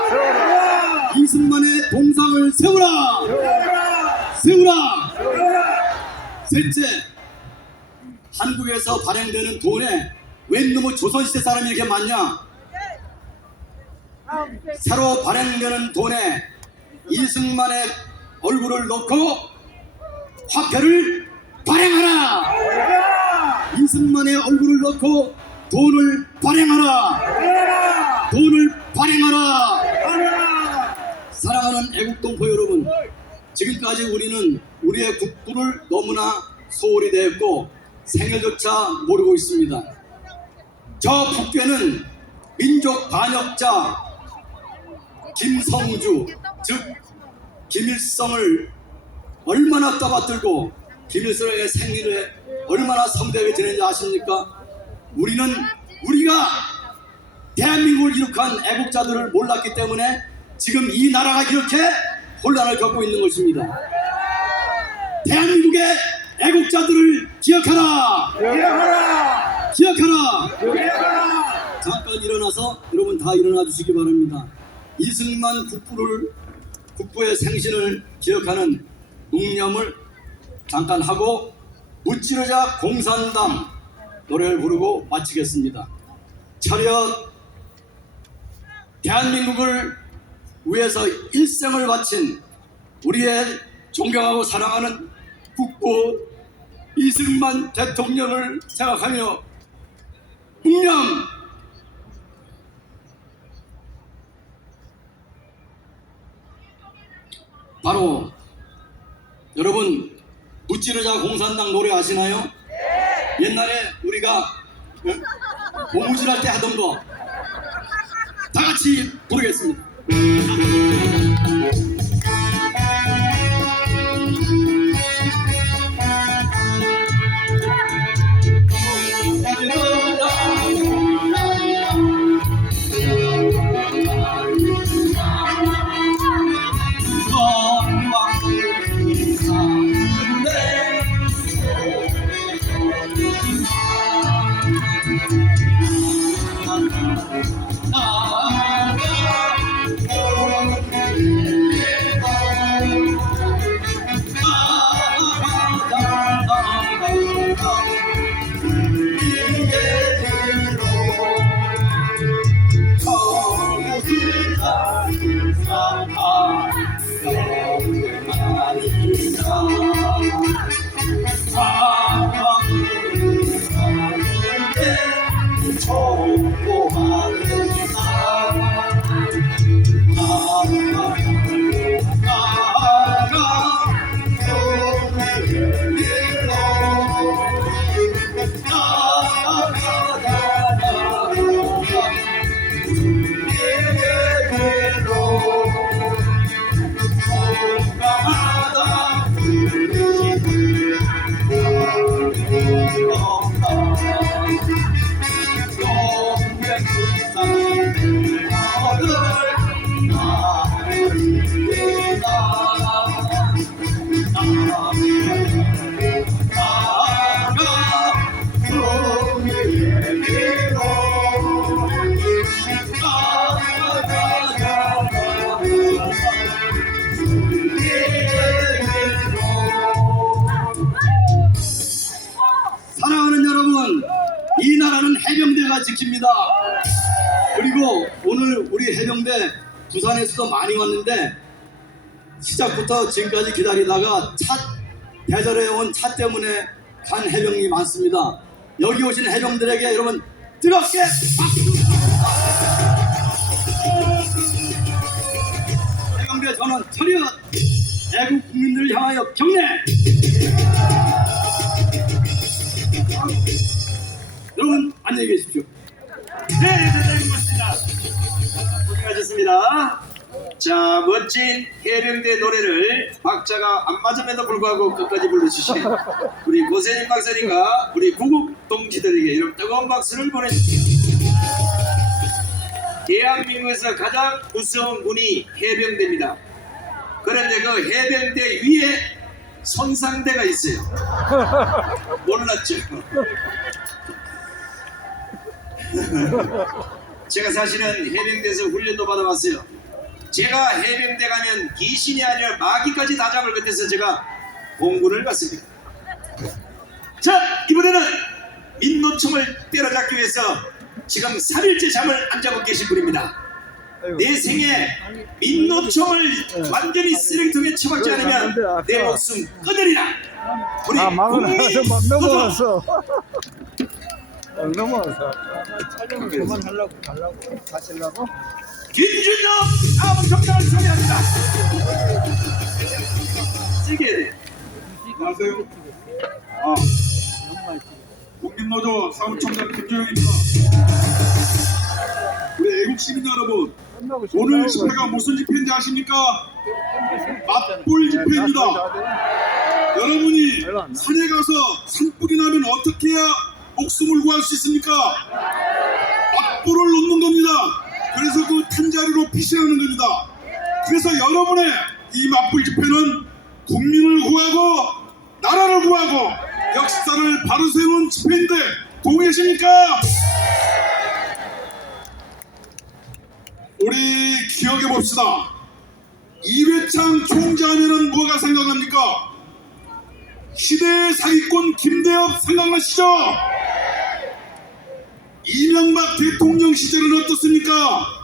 이승만의 동상을 세우라. 세우라. 셋째, 한국에서 발행되는 돈에 웬 놈의 조선시대 사람이 이렇게 많냐? 새로 발행되는 돈에 이승만의 얼굴을 넣고 화폐를 발행하라. 이승만의 얼굴을 넣고 돈을 발행하라. 돈을 발행하라. 사랑하는 애국동포 여러분, 지금까지 우리는 우리의 국부를 너무나 소홀히 대했고 생일조차 모르고 있습니다. 저 북괴는 민족 반역자 김성주, 즉 김일성을 얼마나 떠받들고 김일성의 생리를 얼마나 성대하게 지내는지 아십니까? 우리가 대한민국을 이룩한 애국자들을 몰랐기 때문에 지금 이 나라가 이렇게 혼란을 겪고 있는 것입니다. 대한민국의 애국자들을 기억하라. 기억하라. 잠깐 일어나서 여러분 다 일어나 주시기 바랍니다. 이승만 국부의 생신을 기억하는 묵념을 잠깐 하고 무찌르자 공산당 노래를 부르고 마치겠습니다. 차렷. 대한민국을 위해서 일생을 바친 우리의 존경하고 사랑하는 국부 이승만 대통령을 생각하며 묵념. 바로 여러분 무찌르자 공산당 노래 아시나요? 옛날에 우리가 고무줄할 때 하던 거 다 같이 부르겠습니다. 해병대가 지킵니다. 그리고 오늘 우리 해병대 부산에서도 많이 왔는데 시작부터 지금까지 기다리다가 대절해 온 차 때문에 간 해병이 많습니다. 여기 오신 해병들에게 여러분 뜨겁게 박수! 해병대 전원 차렷! 애국 국민들을 향하여 경례! 여러분 안녕히 계십시오. 네, 대단히 고맙습니다. 고생하셨습니다. 멋진 해병대 노래를 박자가 안 맞음에도 불구하고 끝까지 불러주신 우리 고세진 박사님과 우리 구국 동지들에게 이런 뜨거운 박수를 보내주십시오. 대한민국에서 가장 무서운 군이 해병대입니다. 그런데 그 해병대 위에 선상대가 있어요. 몰랐죠? 제가 사실은 해병대에서 훈련도 받아봤어요. 제가 해병대 가면 귀신이 아니라 마귀까지 다 잡을 것 같아서 제가 공군을 갔습니다. 자, 이번에는 민노총을 때려잡기 위해서 지금 3일째 잠을 안 자고 계신 분입니다. 내 생에 민노총을 완전히 쓰레기통에 처박지 않으면 내 목숨 끊으리라. 우리 국민노총 넘어왔어. 넘어왔어. 촬영을 그만하려고 가시려고? 김준영 다음 정당을 소개합니다. 세게 안녕하세요. 국민노조 사무총장 김정현입니다. 우리 애국 시민 여러분, 오늘 집회가 무슨 집회인지 아십니까? 맞불 집회입니다. 여러분이 산에 가서 산불이 나면 어떻게 해야 목숨을 구할 수 있습니까? 맞불을 놓는 겁니다. 그래서 그 탄자리로 피신하는 겁니다. 그래서 여러분의 이 맞불 집회는 국민을 구하고 나라를 구하고 역사를 바로 세우는 집회인데 동의하십니까? 우리 기억해 봅시다. 이회창 총재하면은 뭐가 생각납니까? 시대의 사기꾼 김대엽 생각나시죠? 이명박 대통령 시절은 어떻습니까?